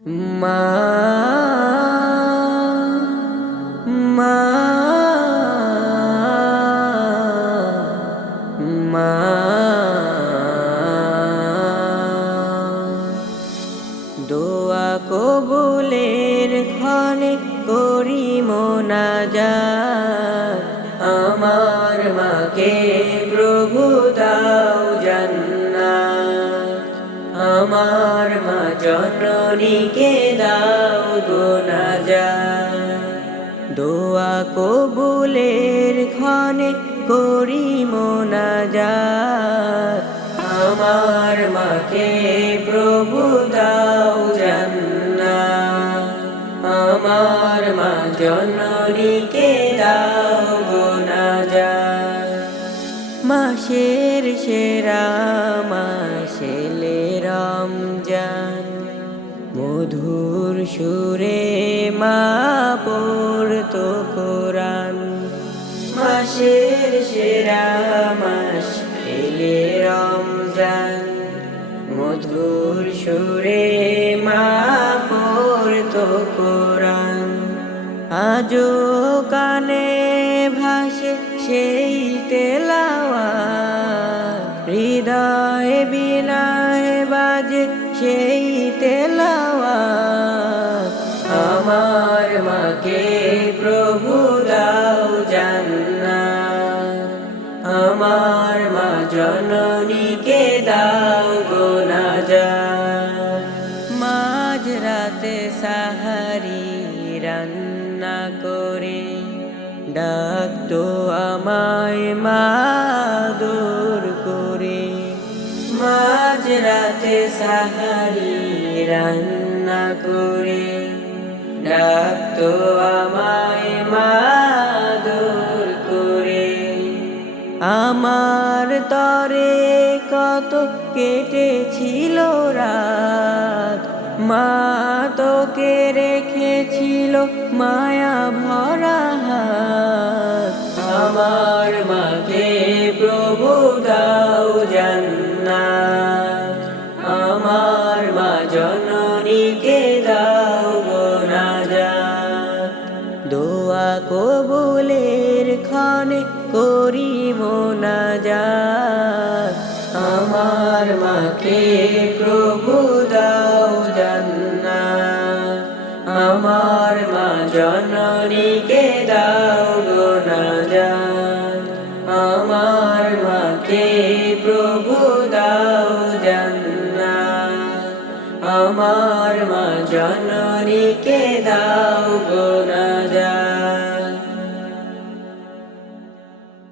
মা মা মা দোয়া কবুলের ক্ষণে করি মোনাজাত আমার মাকে প্রভু দাও জান্নাত আমার মা জননীকে দাও গো নাজাত দোয়া কবুলের ক্ষণে করি মোনাজাত আমার মাকে প্রভু দাও জান্নাত আমার মা জননীকে দাও গো নাজাত মাসের সেরা মাস এলে রমজান মধুর সুরে মা পড়তো কোরআন মাসের সেরা মাস এলে রমজান মধুর সুরে মা পড়তো কোরআন আজও কানে ভাসে সেই তেলাওয়াত হৃদয়ে বিনায় বাজে সেই তেলাওয়াত আমার মাকে প্রভু দাও জান্নাত আমার মা জননীকে দাও গো নাজাত মাঝ রাতে সাহারি রান্না করে ডাকতো আমায় মা দূর করে মাঝ রাতে সাহারি রান্না করে ডাকতো আমায় মা দূর করে আমার তরে কত কেটেছিল রাত মা তোকে রেখেছিল মায়া ভরা হাত আমার মাকে প্রভু দাও জান্নাত আমার মা জননীকে দাও গো নাজাত দোয়া কবুলের ক্ষণে করি মোনাজাত আমার মাকে প্রভু দাও জান্নাত আমার মা জননীকে দাও গো নাজাত আমার মাকে প্রভু দাও জান্নাত আমার মা জননীকে দাও গো নাজাত।